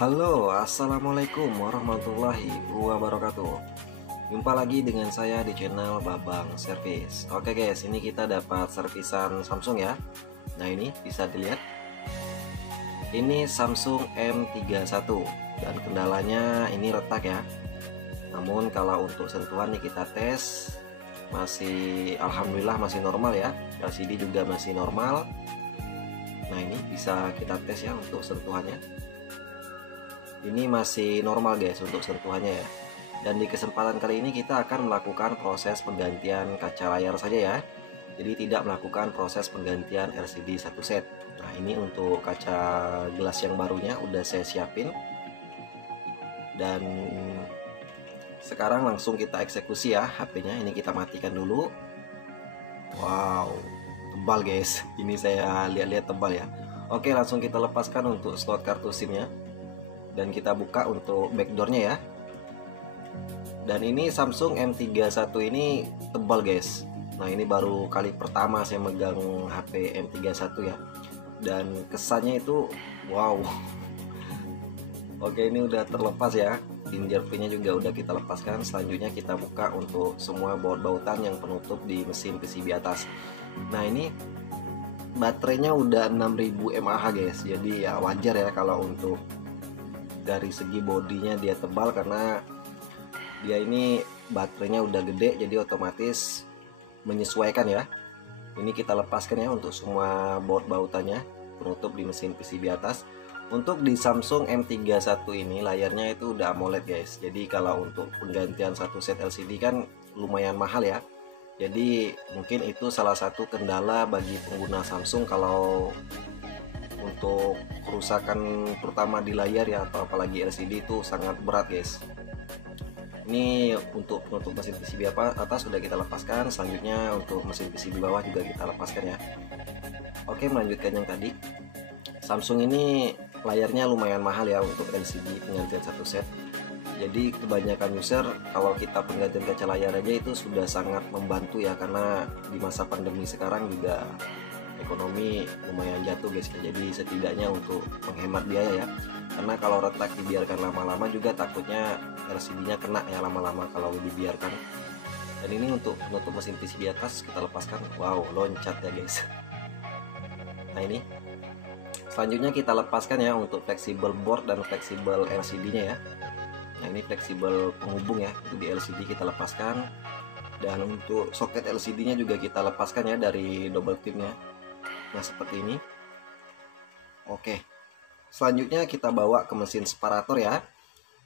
Halo, assalamualaikum warahmatullahi wabarakatuh. Jumpa lagi dengan saya di channel Babang Service. Oke guys, ini kita dapat servisan Samsung ya. Nah ini bisa dilihat. Ini Samsung M31 dan kendalanya ini retak ya. Namun kalau untuk sentuhan nih kita tes masih alhamdulillah masih normal ya. LCD juga masih normal. Nah ini bisa kita tes ya untuk sentuhannya. Ini masih normal guys untuk sentuhannya ya. Dan di kesempatan kali ini kita akan melakukan proses penggantian kaca layar saja ya. Jadi tidak melakukan proses penggantian LCD satu set. Nah ini untuk kaca gelas yang barunya udah saya siapin. Dan sekarang langsung kita eksekusi ya HP-nya. Ini kita matikan dulu. Wow, tebal guys. Ini saya lihat-lihat tebal ya. Oke, langsung kita lepaskan untuk slot kartu SIM-nya. Dan kita buka untuk backdoornya ya. Dan ini Samsung M31 ini tebal guys. Nah ini baru kali pertama saya megang HP M31 ya. Dan kesannya itu wow. Oke, ini udah terlepas ya. Finger pinnya juga udah kita lepaskan. Selanjutnya kita buka untuk semua baut-bautan yang penutup di mesin PCB atas. Nah ini baterainya udah 6000 mAh guys. Jadi ya wajar ya kalau untuk dari segi bodinya dia tebal, karena dia ini baterainya udah gede, jadi otomatis menyesuaikan ya. Ini kita lepaskan ya untuk semua baut-bautannya penutup di mesin PCB atas. Untuk di Samsung M31 ini layarnya itu udah AMOLED guys. Jadi kalau untuk penggantian satu set LCD kan lumayan mahal ya. Jadi mungkin itu salah satu kendala bagi pengguna Samsung kalau untuk kerusakan terutama di layar ya, atau apalagi LCD itu sangat berat guys. Ini untuk penutup mesin PCB atas sudah kita lepaskan. Selanjutnya untuk mesin PCB bawah juga kita lepaskan ya. Oke, melanjutkan yang tadi. Samsung ini layarnya lumayan mahal ya untuk LCD penggantian satu set. Jadi kebanyakan user kalau kita penggantian kaca layar aja itu sudah sangat membantu ya, karena di masa pandemi sekarang juga ekonomi lumayan jatuh guys. Jadi setidaknya untuk menghemat biaya ya, karena kalau retak dibiarkan lama-lama juga takutnya LCD-nya kena ya lama-lama kalau dibiarkan. Dan ini untuk penutup mesin PCB atas kita lepaskan. Wow, loncat ya guys. Nah ini selanjutnya kita lepaskan ya untuk fleksibel board dan fleksibel LCD-nya ya. Nah ini fleksibel penghubung ya, itu di LCD kita lepaskan. Dan untuk soket LCD-nya juga kita lepaskan ya dari double tipnya. Nah seperti ini. Oke, selanjutnya kita bawa ke mesin separator ya.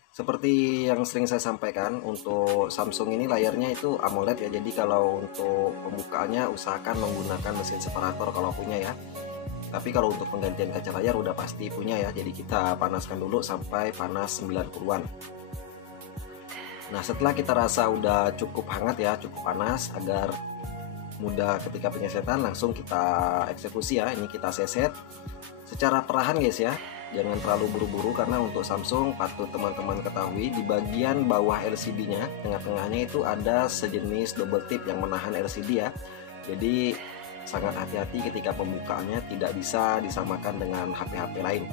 Seperti yang sering saya sampaikan, untuk Samsung ini layarnya itu AMOLED ya. Jadi kalau untuk pembukaannya usahakan menggunakan mesin separator kalau punya ya. Tapi kalau untuk penggantian kaca layar udah pasti punya ya. Jadi kita panaskan dulu sampai panas 90-an. Nah setelah kita rasa udah cukup hangat ya, cukup panas agar mudah ketika penyesetan, langsung kita eksekusi ya. Ini kita seset secara perlahan guys ya, jangan terlalu buru-buru, karena untuk Samsung patut teman-teman ketahui di bagian bawah LCD-nya, tengah-tengahnya itu ada sejenis double tip yang menahan LCD ya. Jadi sangat hati-hati ketika pembukaannya, tidak bisa disamakan dengan HP-HP lain.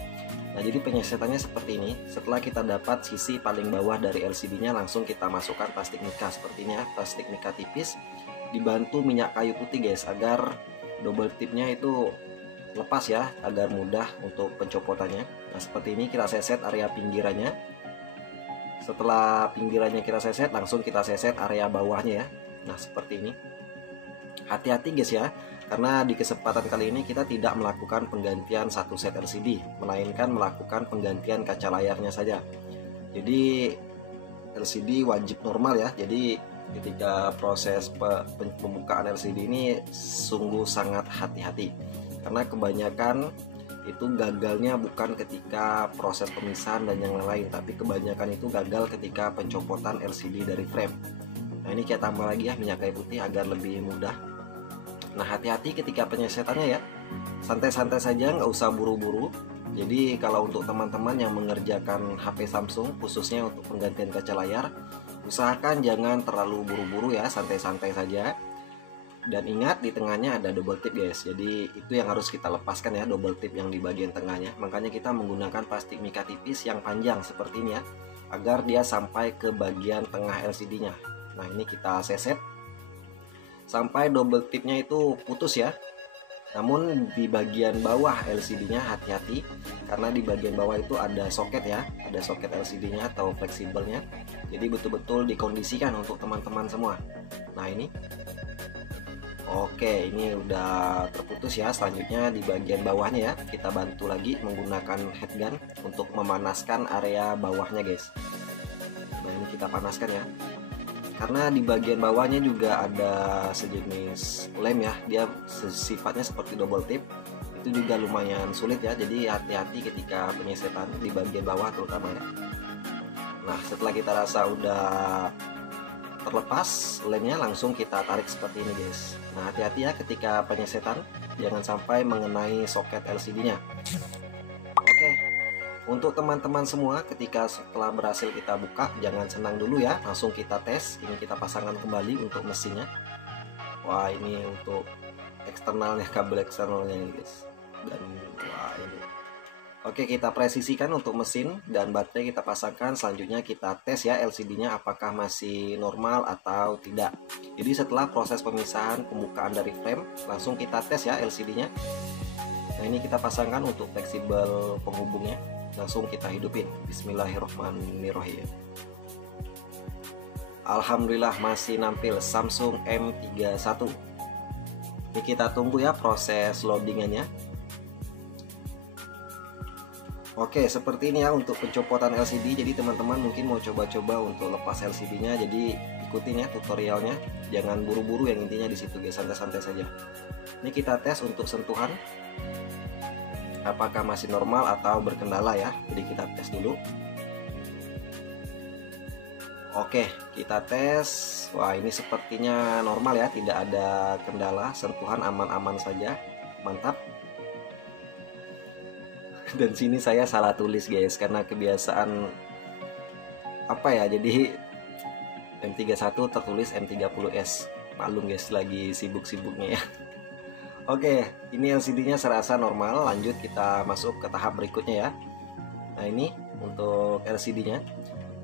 Nah jadi penyesetannya seperti ini. Setelah kita dapat sisi paling bawah dari LCD-nya, langsung kita masukkan plastik mica seperti ini ya, plastik mica tipis dibantu minyak kayu putih guys, agar double tipnya itu lepas ya, agar mudah untuk pencopotannya. Nah seperti ini kita seset area pinggirannya. Setelah pinggirannya kita seset, langsung kita seset area bawahnya ya. Nah seperti ini. Hati-hati guys ya, karena di kesempatan kali ini kita tidak melakukan penggantian satu set LCD, melainkan melakukan penggantian kaca layarnya saja. Jadi LCD wajib normal ya. Jadi ketika proses pembukaan LCD ini sungguh sangat hati-hati, karena kebanyakan itu gagalnya bukan ketika proses pemisahan dan yang lain, tapi kebanyakan itu gagal ketika pencopotan LCD dari frame. Nah ini kita tambah lagi ya minyak kayu putih agar lebih mudah. Nah hati-hati ketika penyesetannya ya, santai-santai saja, nggak usah buru-buru. Jadi kalau untuk teman-teman yang mengerjakan HP Samsung khususnya untuk penggantian kaca layar, usahakan jangan terlalu buru-buru ya, santai-santai saja. Dan ingat di tengahnya ada double tip guys, jadi itu yang harus kita lepaskan ya, double tip yang di bagian tengahnya. Makanya kita menggunakan plastik mika tipis yang panjang seperti ini ya, agar dia sampai ke bagian tengah LCD nya. Nah ini kita seset sampai double tipnya itu putus ya. Namun di bagian bawah LCD nya hati-hati, karena di bagian bawah itu ada soket ya, ada soket LCD nya atau fleksibelnya. Jadi betul-betul dikondisikan untuk teman-teman semua. Nah ini oke, ini udah terputus ya. Selanjutnya di bagian bawahnya ya, kita bantu lagi menggunakan headgun untuk memanaskan area bawahnya guys. Nah ini kita panaskan ya, karena di bagian bawahnya juga ada sejenis lem ya, dia sifatnya seperti double tip. Itu juga lumayan sulit ya, jadi hati-hati ketika penyesetan di bagian bawah terutama ya. Nah setelah kita rasa udah terlepas lemnya, langsung kita tarik seperti ini guys. Nah hati-hati ya ketika penyesetan, jangan sampai mengenai soket LCD nya. Oke, untuk teman-teman semua, ketika setelah berhasil kita buka, jangan senang dulu ya, langsung kita tes. Ini kita pasangkan kembali untuk mesinnya. Wah ini untuk eksternalnya, kabel eksternalnya ini guys. Dan wah ini oke, kita presisikan untuk mesin dan baterai kita pasangkan. Selanjutnya kita tes ya LCD-nya apakah masih normal atau tidak. Jadi setelah proses pemisahan pembukaan dari frame, langsung kita tes ya LCD-nya. Nah ini kita pasangkan untuk fleksibel penghubungnya. Langsung kita hidupin. Bismillahirrahmanirrahim. Alhamdulillah masih nampil Samsung M31. Ini kita tunggu ya proses loadingannya. Oke, seperti ini ya untuk pencopotan LCD. Jadi teman-teman mungkin mau coba-coba untuk lepas LCD-nya, jadi ikutin ya tutorialnya. Jangan buru-buru, yang intinya di situ guys, santai-santai saja. Ini kita tes untuk sentuhan, apakah masih normal atau berkendala ya. Jadi kita tes dulu. Oke, kita tes. Wah, ini sepertinya normal ya, tidak ada kendala, sentuhan aman-aman saja. Mantap. Dan sini saya salah tulis guys, karena kebiasaan apa ya, jadi M31 tertulis M30S. Maklum guys, lagi sibuk-sibuknya ya. Oke, ini LCD-nya serasa normal. Lanjut kita masuk ke tahap berikutnya ya. Nah ini untuk LCD-nya.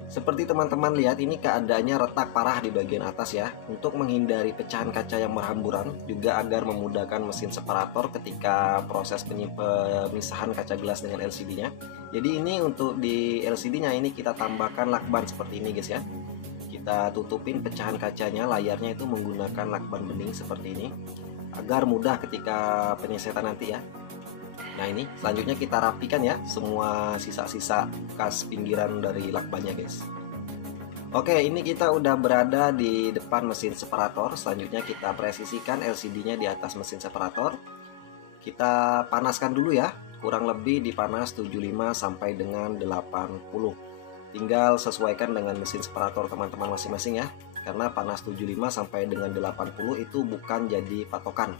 Seperti teman-teman lihat, ini keadaannya retak parah di bagian atas ya. Untuk menghindari pecahan kaca yang berhamburan, juga agar memudahkan mesin separator ketika proses pemisahan kaca gelas dengan LCD-nya. Jadi ini untuk di LCD-nya ini kita tambahkan lakban seperti ini guys ya. Kita tutupin pecahan kacanya, layarnya itu menggunakan lakban bening seperti ini, agar mudah ketika penyesetan nanti ya. Nah ini selanjutnya kita rapikan ya semua sisa-sisa bekas pinggiran dari lakbannya guys. Oke, ini kita udah berada di depan mesin separator. Selanjutnya kita presisikan LCD-nya di atas mesin separator. Kita panaskan dulu ya, kurang lebih dipanas 75 sampai dengan 80. Tinggal sesuaikan dengan mesin separator teman-teman masing-masing ya, karena panas 75 sampai dengan 80 itu bukan jadi patokan.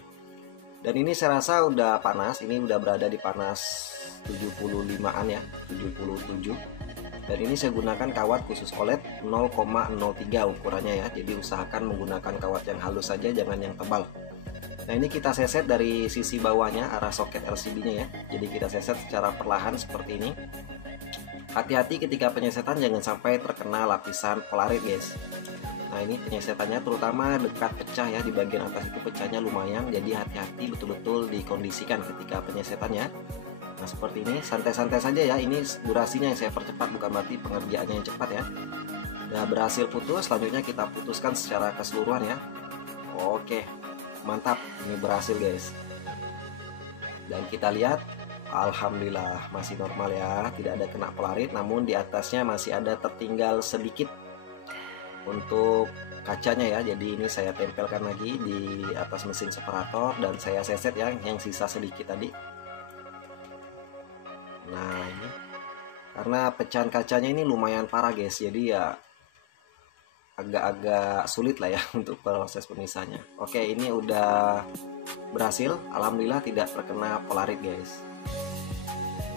Dan ini saya rasa udah panas, ini udah berada di panas 75-an ya, 77. Dan ini saya gunakan kawat khusus OLED 0,03 ukurannya ya. Jadi usahakan menggunakan kawat yang halus saja, jangan yang tebal. Nah ini kita seset dari sisi bawahnya, arah soket LCD-nya ya. Jadi kita seset secara perlahan seperti ini. Hati-hati ketika penyesetan, jangan sampai terkena lapisan polarit guys. Nah ini penyesetannya terutama dekat pecah ya, di bagian atas itu pecahnya lumayan. Jadi hati-hati betul-betul dikondisikan ketika penyesetannya. Nah seperti ini, santai-santai saja ya. Ini durasinya yang saya percepat, bukan berarti pengerjaannya yang cepat ya. Nah berhasil putus, selanjutnya kita putuskan secara keseluruhan ya. Oke, mantap, ini berhasil guys. Dan kita lihat, alhamdulillah masih normal ya, tidak ada kena polarit. Namun di atasnya masih ada tertinggal sedikit untuk kacanya ya. Jadi ini saya tempelkan lagi di atas mesin separator dan saya seset ya yang sisa sedikit tadi. Nah ini karena pecahan kacanya ini lumayan parah guys, jadi ya agak-agak sulit lah ya untuk proses pemisahannya. Oke, ini udah berhasil, alhamdulillah tidak terkena polarit guys.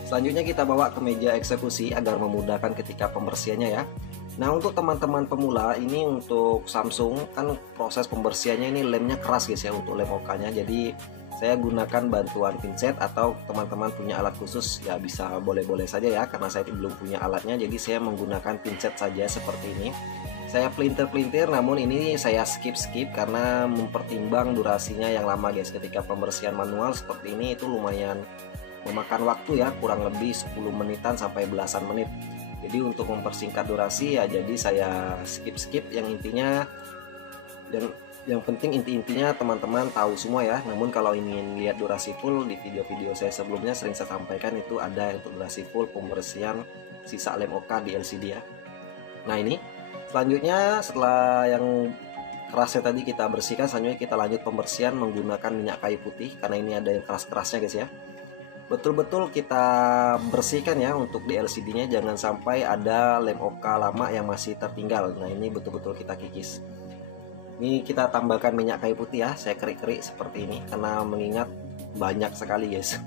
Selanjutnya kita bawa ke meja eksekusi agar memudahkan ketika pembersihannya ya. Nah, untuk teman-teman pemula ini, untuk Samsung kan proses pembersihannya ini lemnya keras guys ya, untuk lem OK-nya. Jadi saya gunakan bantuan pinset, atau teman-teman punya alat khusus ya bisa boleh-boleh saja ya, karena saya belum punya alatnya. Jadi saya menggunakan pinset saja seperti ini. Saya pelintir-pelintir, namun ini saya skip karena mempertimbang durasinya yang lama guys. Ketika pembersihan manual seperti ini itu lumayan memakan waktu ya, kurang lebih 10 menitan sampai belasan menit. Jadi untuk mempersingkat durasi ya, jadi saya skip yang intinya, dan yang penting intinya teman-teman tahu semua ya. Namun kalau ingin lihat durasi full, di video-video saya sebelumnya sering saya sampaikan itu ada untuk durasi full pembersihan sisa lem OK di LCD ya. Nah, ini selanjutnya setelah yang kerasnya tadi kita bersihkan, selanjutnya kita lanjut pembersihan menggunakan minyak kayu putih, karena ini ada yang keras-kerasnya guys ya. Betul-betul kita bersihkan ya untuk di LCD-nya, jangan sampai ada lem OK lama yang masih tertinggal. Nah, ini betul-betul kita kikis. Ini kita tambahkan minyak kayu putih ya, saya kerik-kerik seperti ini karena mengingat banyak sekali guys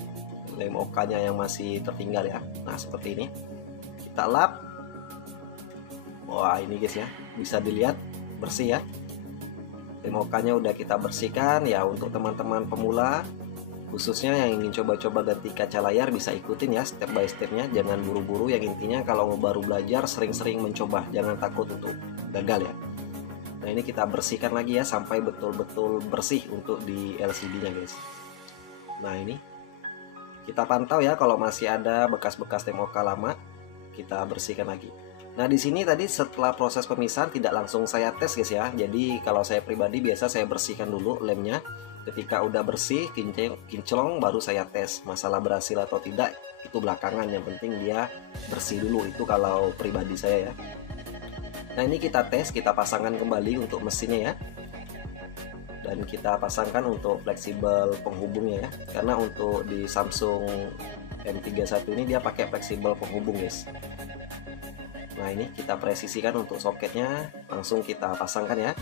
lem OK-nya yang masih tertinggal ya. Nah, seperti ini kita lap. Wah, ini guys ya, bisa dilihat bersih ya, lem OK-nya udah kita bersihkan ya. Untuk teman-teman pemula khususnya yang ingin coba-coba ganti kaca layar, bisa ikutin ya step by stepnya, jangan buru-buru. Yang intinya kalau baru belajar sering-sering mencoba, jangan takut untuk gagal ya. Nah, ini kita bersihkan lagi ya sampai betul-betul bersih untuk di LCD-nya guys. Nah, ini kita pantau ya, kalau masih ada bekas-bekas lem OK lama kita bersihkan lagi. Nah, di sini tadi setelah proses pemisahan tidak langsung saya tes guys ya. Jadi kalau saya pribadi biasa saya bersihkan dulu lemnya. Ketika udah bersih, kinclong, baru saya tes. Masalah berhasil atau tidak itu belakangan, yang penting dia bersih dulu, itu kalau pribadi saya ya. Nah, ini kita tes, kita pasangkan kembali untuk mesinnya ya, dan kita pasangkan untuk fleksibel penghubungnya ya, karena untuk di Samsung M31 ini dia pakai fleksibel penghubung guys. Nah, ini kita presisikan untuk soketnya, langsung kita pasangkan ya.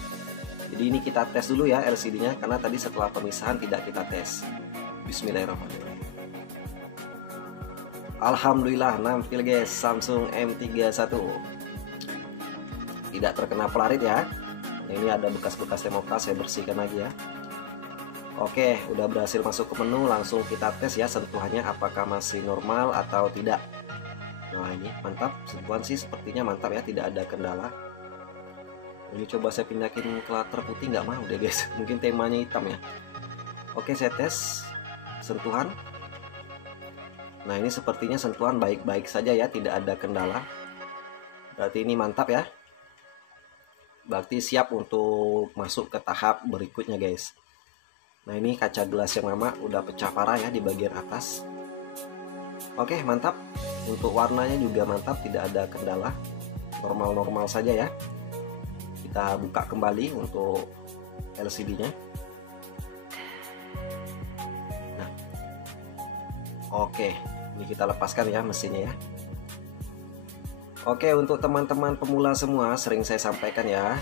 Jadi ini kita tes dulu ya LCD-nya, karena tadi setelah pemisahan tidak kita tes. Bismillahirrahmanirrahim. Alhamdulillah nampil guys Samsung M31. Tidak terkena pelarit ya. Nah, ini ada bekas-bekas lem OK, saya bersihkan lagi ya. Oke, udah berhasil masuk ke menu, langsung kita tes ya sentuhannya apakah masih normal atau tidak. Nah, ini mantap, sentuhan sih sepertinya mantap ya, tidak ada kendala. Ini coba saya pindahin ke latar putih, nggak mau deh guys, mungkin temanya hitam ya. Oke, saya tes sentuhan. Nah, ini sepertinya sentuhan baik-baik saja ya, tidak ada kendala. Berarti ini mantap ya, berarti siap untuk masuk ke tahap berikutnya guys. Nah, ini kaca gelas yang lama udah pecah parah ya di bagian atas. Oke, mantap. Untuk warnanya juga mantap, tidak ada kendala, normal-normal saja ya. Kita buka kembali untuk LCD-nya. Nah, oke, ini kita lepaskan ya mesinnya ya. Oke, untuk teman-teman pemula semua, sering saya sampaikan ya,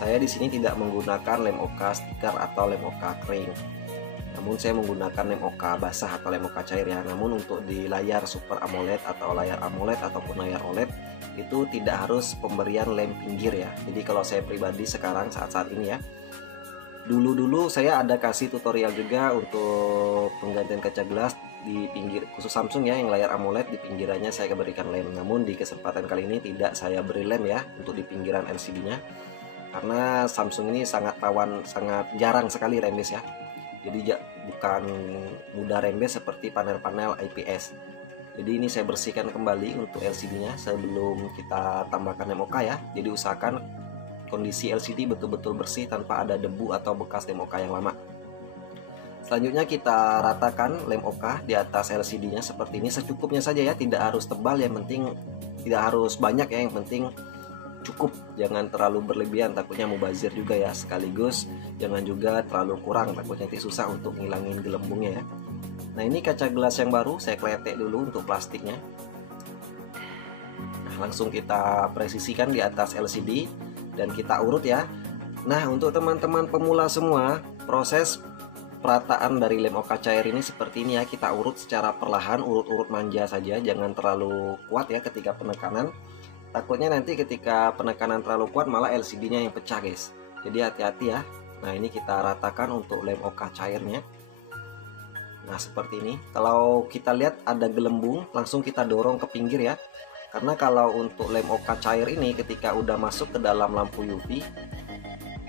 saya di sini tidak menggunakan lem OK stiker atau lem OK kering. Namun saya menggunakan lem OK basah atau lem OK cair ya. Namun untuk di layar Super AMOLED atau layar AMOLED ataupun layar OLED itu tidak harus pemberian lem pinggir ya. Jadi kalau saya pribadi sekarang saat ini ya, dulu saya ada kasih tutorial juga untuk penggantian kaca gelas di pinggir khusus Samsung ya, yang layar AMOLED di pinggirannya saya berikan lem. Namun di kesempatan kali ini tidak saya beri lem ya untuk di pinggiran LCD-nya, karena Samsung ini sangat rawan, sangat jarang sekali rembes ya. Jadi bukan mudah rembes seperti panel-panel IPS. Jadi ini saya bersihkan kembali untuk LCD-nya sebelum kita tambahkan lem OK ya. Jadi usahakan kondisi LCD betul-betul bersih tanpa ada debu atau bekas lem OK yang lama. Selanjutnya kita ratakan lem OK di atas LCD-nya seperti ini, secukupnya saja ya, tidak harus tebal, yang penting tidak harus banyak ya, yang penting cukup, jangan terlalu berlebihan takutnya mubazir juga ya, sekaligus jangan juga terlalu kurang, takutnya nanti susah untuk ngilangin gelembungnya ya. Nah, ini kaca gelas yang baru saya kletek dulu untuk plastiknya. Nah, langsung kita presisikan di atas LCD dan kita urut ya. Nah, untuk teman-teman pemula semua, proses perataan dari lem OK cair ini seperti ini ya, kita urut secara perlahan, urut-urut manja saja, jangan terlalu kuat ya ketika penekanan. Takutnya nanti ketika penekanan terlalu kuat malah LCD-nya yang pecah guys. Jadi hati-hati ya. Nah ini kita ratakan untuk lem OK cairnya. Nah seperti ini. Kalau kita lihat ada gelembung, langsung kita dorong ke pinggir ya. Karena kalau untuk lem OK cair ini ketika udah masuk ke dalam lampu UV,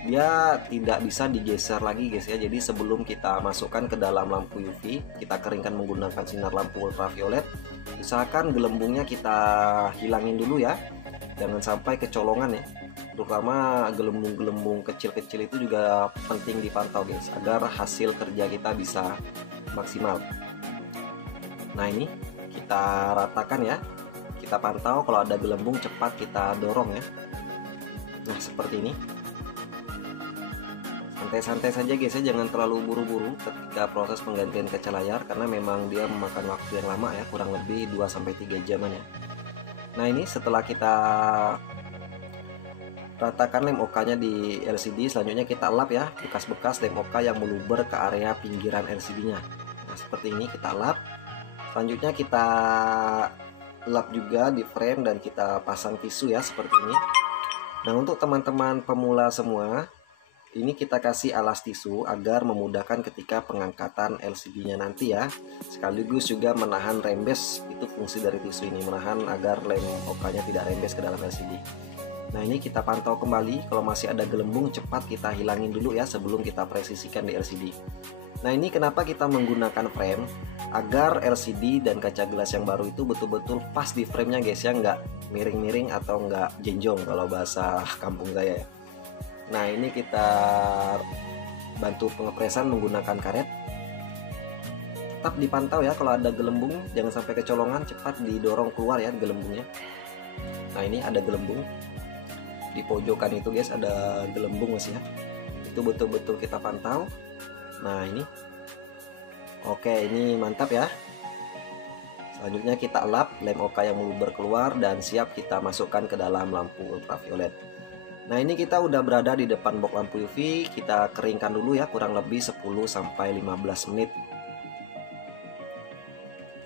dia tidak bisa digeser lagi guys ya. Jadi sebelum kita masukkan ke dalam lampu UV, kita keringkan menggunakan sinar lampu ultraviolet. Usahakan gelembungnya kita hilangin dulu ya. Jangan sampai kecolongan ya. Terutama gelembung-gelembung kecil-kecil itu juga penting dipantau guys, agar hasil kerja kita bisa maksimal. Nah ini kita ratakan ya. Kita pantau, kalau ada gelembung cepat kita dorong ya. Nah seperti ini. Santai-santai saja guys ya, jangan terlalu buru-buru ketika proses penggantian kaca layar, karena memang dia memakan waktu yang lama ya, kurang lebih 2-3 jaman ya. Nah ini setelah kita ratakan lem OK-nya di LCD, selanjutnya kita lap ya bekas-bekas lem OK yang meluber ke area pinggiran LCD-nya. Nah seperti ini kita lap. Selanjutnya kita lap juga di frame dan kita pasang tisu ya seperti ini. Nah untuk teman-teman pemula semua, ini kita kasih alas tisu agar memudahkan ketika pengangkatan LCD-nya nanti ya. Sekaligus juga menahan rembes, itu fungsi dari tisu ini, menahan agar lem OK-nya tidak rembes ke dalam LCD. Nah ini kita pantau kembali, kalau masih ada gelembung cepat kita hilangin dulu ya sebelum kita presisikan di LCD. Nah ini kenapa kita menggunakan frame, agar LCD dan kaca gelas yang baru itu betul-betul pas di framenya guys ya, nggak miring-miring atau nggak jenjong kalau bahasa kampung saya ya. Nah ini kita bantu pengepresan menggunakan karet. Tetap dipantau ya, kalau ada gelembung jangan sampai kecolongan, cepat didorong keluar ya gelembungnya. Nah ini ada gelembung di pojokan itu guys, ada gelembung mas ya. Itu betul-betul kita pantau. Nah ini oke, ini mantap ya. Selanjutnya kita lap lem OK yang meluber keluar dan siap kita masukkan ke dalam lampu ultraviolet. Nah ini kita udah berada di depan box lampu UV, kita keringkan dulu ya kurang lebih 10-15 menit.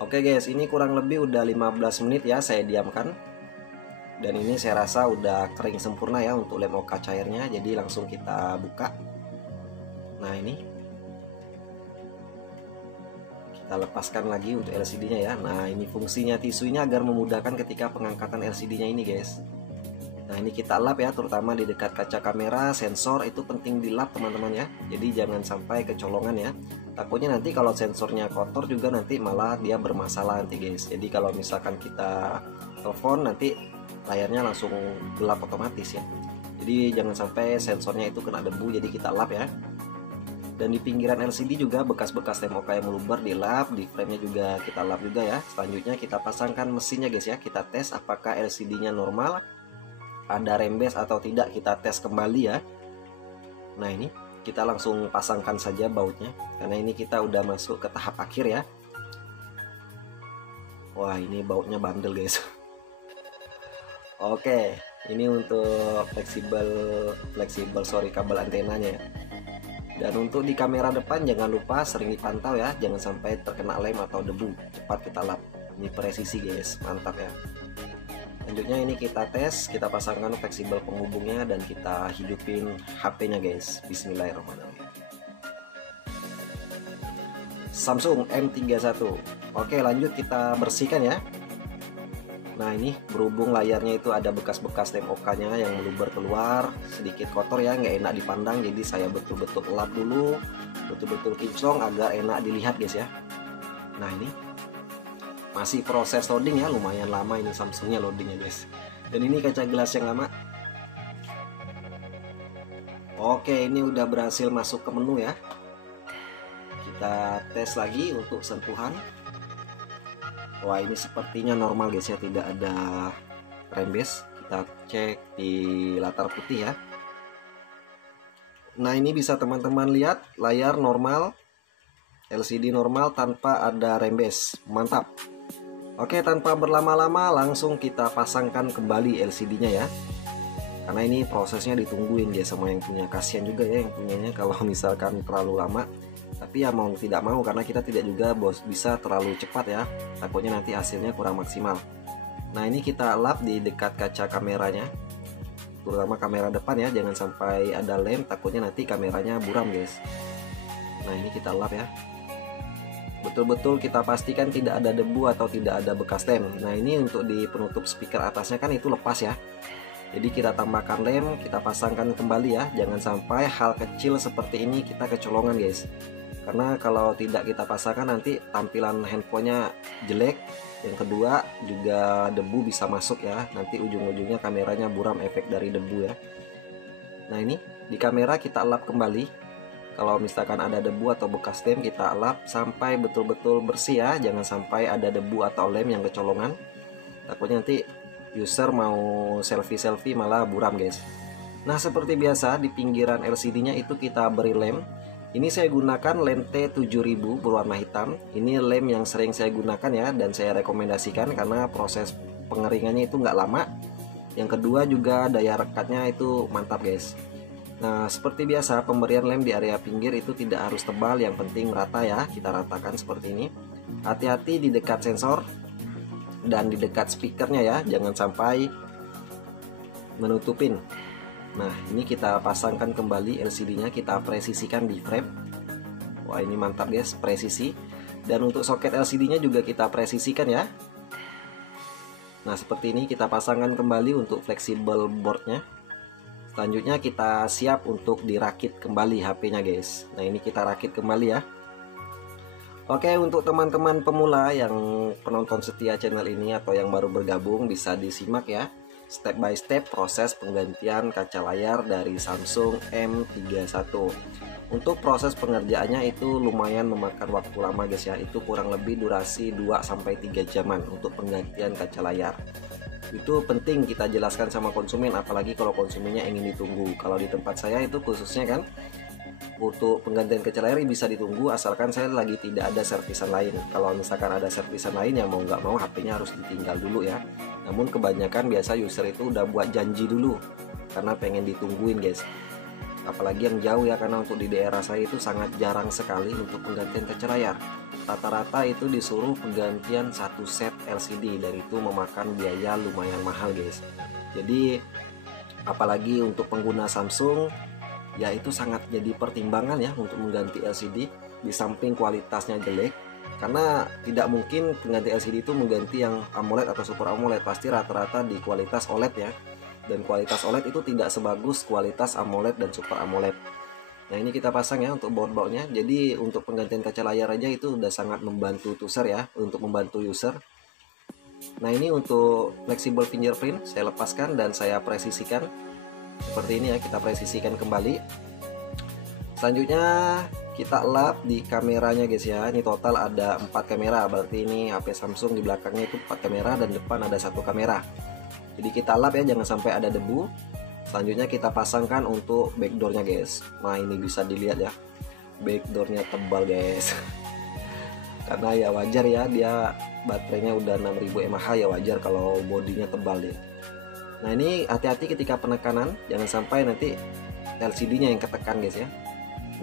Oke guys, ini kurang lebih udah 15 menit ya saya diamkan. Dan ini saya rasa udah kering sempurna ya untuk lem OK cairnya, jadi langsung kita buka. Nah ini kita lepaskan lagi untuk LCD-nya ya. Nah ini fungsinya tisunya agar memudahkan ketika pengangkatan LCD-nya ini guys. Nah ini kita lap ya, terutama di dekat kaca kamera, sensor itu penting dilap teman-teman ya. Jadi jangan sampai kecolongan ya. Takutnya nanti kalau sensornya kotor juga nanti malah dia bermasalah nanti guys. Jadi kalau misalkan kita telepon nanti layarnya langsung gelap otomatis ya. Jadi jangan sampai sensornya itu kena debu, jadi kita lap ya. Dan di pinggiran LCD juga bekas-bekas lem OK yang meluber dilap, di framenya juga kita lap juga ya. Selanjutnya kita pasangkan mesinnya guys ya. Kita tes apakah LCD-nya normal, ada rembes atau tidak, kita tes kembali ya. Nah ini kita langsung pasangkan saja bautnya, karena ini kita udah masuk ke tahap akhir ya. Wah ini bautnya bandel guys. Oke, ini untuk fleksibel kabel antenanya ya. Dan untuk di kamera depan jangan lupa sering dipantau ya, jangan sampai terkena lem atau debu. Cepat kita lap. Ini presisi guys, mantap ya. Selanjutnya ini kita tes, kita pasangkan fleksibel penghubungnya dan kita hidupin HP-nya guys. Bismillahirrahmanirrahim. Samsung M31. Oke, lanjut kita bersihkan ya. Nah ini berhubung layarnya itu ada bekas-bekas lem OK-nya yang meluber keluar, sedikit kotor ya, nggak enak dipandang. Jadi saya betul-betul lap dulu, betul-betul kinclong agar enak dilihat guys ya. Nah ini masih proses loading ya, lumayan lama ini Samsungnya loadingnya guys. Dan ini kaca gelas yang lama. Oke, ini udah berhasil masuk ke menu ya. Kita tes lagi untuk sentuhan. Wah ini sepertinya normal guys ya, tidak ada rembes. Kita cek di latar putih ya. Nah ini bisa teman-teman lihat, layar normal, LCD normal tanpa ada rembes. Mantap. Oke, tanpa berlama-lama langsung kita pasangkan kembali LCD-nya ya. Karena ini prosesnya ditungguin dia sama yang punya, kasihan juga ya yang punyanya kalau misalkan terlalu lama. Tapi ya mau tidak mau, karena kita tidak juga bisa terlalu cepat ya, takutnya nanti hasilnya kurang maksimal. Nah ini kita lap di dekat kaca kameranya, terutama kamera depan ya, jangan sampai ada lem, takutnya nanti kameranya buram guys. Nah ini kita lap ya, betul-betul kita pastikan tidak ada debu atau tidak ada bekas lem. Nah ini untuk di penutup speaker atasnya kan itu lepas ya, jadi kita tambahkan lem, kita pasangkan kembali ya, jangan sampai hal kecil seperti ini kita kecolongan guys, karena kalau tidak kita pasangkan nanti tampilan handphonenya jelek. Yang kedua juga debu bisa masuk ya, nanti ujung-ujungnya kameranya buram efek dari debu ya. Nah ini di kamera kita lap kembali, kalau misalkan ada debu atau bekas lem kita lap sampai betul-betul bersih ya, jangan sampai ada debu atau lem yang kecolongan, takutnya nanti user mau selfie-selfie malah buram guys. Nah seperti biasa di pinggiran LCD nya itu kita beri lem. Ini saya gunakan lem T7000 berwarna hitam. Ini lem yang sering saya gunakan ya, dan saya rekomendasikan karena proses pengeringannya itu nggak lama. Yang kedua juga daya rekatnya itu mantap guys. Nah seperti biasa pemberian lem di area pinggir itu tidak harus tebal, yang penting merata ya, kita ratakan seperti ini. Hati-hati di dekat sensor dan di dekat speakernya ya, jangan sampai menutupin. Nah ini kita pasangkan kembali LCD-nya, kita presisikan di frame. Wah ini mantap guys, presisi. Dan untuk soket LCD-nya juga kita presisikan ya. Nah seperti ini kita pasangkan kembali untuk fleksibel boardnya. Selanjutnya kita siap untuk dirakit kembali HP-nya guys. Nah ini kita rakit kembali ya. Oke, untuk teman-teman pemula yang penonton setia channel ini atau yang baru bergabung, bisa disimak ya step by step proses penggantian kaca layar dari Samsung M31. Untuk proses pengerjaannya itu lumayan memakan waktu lama guys ya, itu kurang lebih durasi 2-3 jaman untuk penggantian kaca layar. Itu penting kita jelaskan sama konsumen, apalagi kalau konsumennya ingin ditunggu. Kalau di tempat saya itu khususnya kan, untuk penggantian kaca layar bisa ditunggu asalkan saya lagi tidak ada servisan lain. Kalau misalkan ada servisan lain yang mau nggak mau HP-nya harus ditinggal dulu ya. Namun kebanyakan biasa user itu udah buat janji dulu karena pengen ditungguin guys. Apalagi yang jauh ya, karena untuk di daerah saya itu sangat jarang sekali untuk penggantian kaca layar. Rata-rata itu disuruh penggantian satu set LCD dan itu memakan biaya lumayan mahal guys. Jadi apalagi untuk pengguna Samsung ya, itu sangat jadi pertimbangan ya untuk mengganti LCD. Di samping kualitasnya jelek, karena tidak mungkin pengganti LCD itu mengganti yang AMOLED atau Super AMOLED, pasti rata-rata di kualitas OLED ya, dan kualitas OLED itu tidak sebagus kualitas AMOLED dan Super AMOLED. Nah ini kita pasang ya untuk baut-bautnya. Jadi untuk penggantian kaca layar aja itu udah sangat membantu user ya, untuk membantu user. Nah ini untuk flexible fingerprint saya lepaskan dan saya presisikan seperti ini ya, kita presisikan kembali. Selanjutnya kita lap di kameranya guys ya. Ini total ada 4 kamera, berarti ini HP Samsung di belakangnya itu 4 kamera dan depan ada 1 kamera. Jadi kita lap ya, jangan sampai ada debu. Selanjutnya kita pasangkan untuk backdoornya guys. Nah ini bisa dilihat ya, backdoornya tebal guys. Karena ya wajar ya, dia baterainya udah 6000 mAh ya, wajar kalau bodinya tebal deh. Nah ini hati-hati ketika penekanan, jangan sampai nanti LCD-nya yang ketekan guys ya.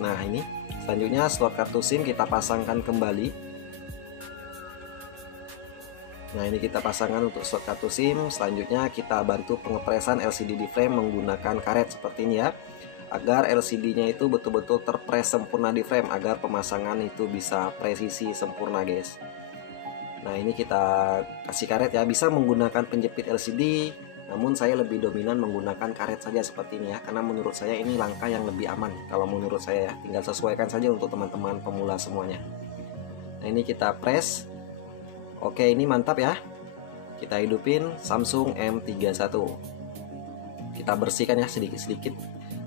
Nah ini selanjutnya slot kartu SIM kita pasangkan kembali. Nah ini kita pasangkan untuk slot kartu SIM. Selanjutnya kita bantu pengepresan LCD di frame menggunakan karet seperti ini ya, agar LCD-nya itu betul-betul terpres sempurna di frame, agar pemasangan itu bisa presisi sempurna guys. Nah ini kita kasih karet ya, bisa menggunakan penjepit LCD, namun saya lebih dominan menggunakan karet saja seperti ini ya, karena menurut saya ini langkah yang lebih aman kalau menurut saya ya. Tinggal sesuaikan saja untuk teman-teman pemula semuanya. Nah ini kita press. Oke ini mantap ya. Kita hidupin Samsung M31. Kita bersihkan ya sedikit-sedikit,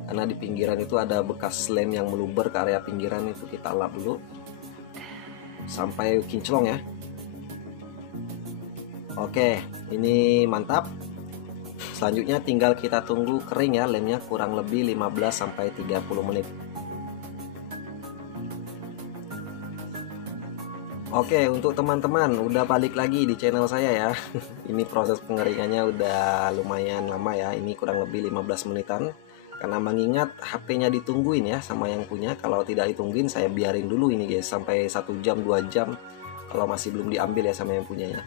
karena di pinggiran itu ada bekas lem yang meluber ke area pinggiran, itu kita lap dulu sampai kinclong ya. Oke ini mantap. Selanjutnya tinggal kita tunggu kering ya lemnya, kurang lebih 15-30 menit. Oke, untuk teman-teman udah balik lagi di channel saya ya. Ini proses pengeringannya udah lumayan lama ya, ini kurang lebih 15 menitan. Karena mengingat HP-nya ditungguin ya sama yang punya. Kalau tidak ditungguin saya biarin dulu ini guys sampai 1 jam 2 jam kalau masih belum diambil ya sama yang punya ya.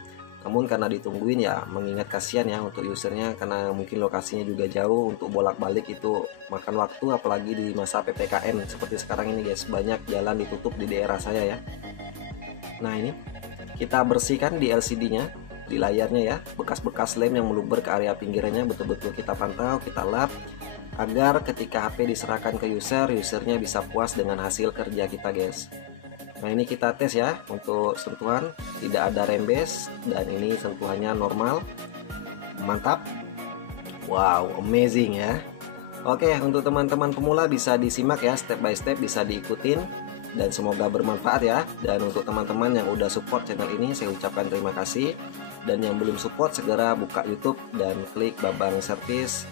Namun karena ditungguin ya, mengingat kasihan ya untuk usernya, karena mungkin lokasinya juga jauh, untuk bolak-balik itu makan waktu, apalagi di masa PPKM seperti sekarang ini guys, banyak jalan ditutup di daerah saya ya. Nah ini kita bersihkan di LCD-nya, di layarnya ya, bekas-bekas lem yang meluber ke area pinggirannya betul-betul kita pantau, kita lap, agar ketika HP diserahkan ke usernya bisa puas dengan hasil kerja kita guys. Nah ini kita tes ya, untuk sentuhan tidak ada rembes, dan ini sentuhannya normal, mantap. Wow, amazing ya. Oke, untuk teman-teman pemula bisa disimak ya, step by step bisa diikutin, dan semoga bermanfaat ya. Dan untuk teman-teman yang udah support channel ini, saya ucapkan terima kasih. Dan yang belum support, segera buka YouTube dan klik Babang Servis,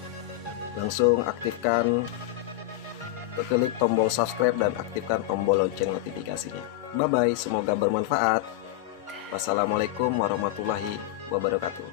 langsung aktifkan, klik tombol subscribe dan aktifkan tombol lonceng notifikasinya. Bye bye, semoga bermanfaat. Wassalamualaikum warahmatullahi wabarakatuh.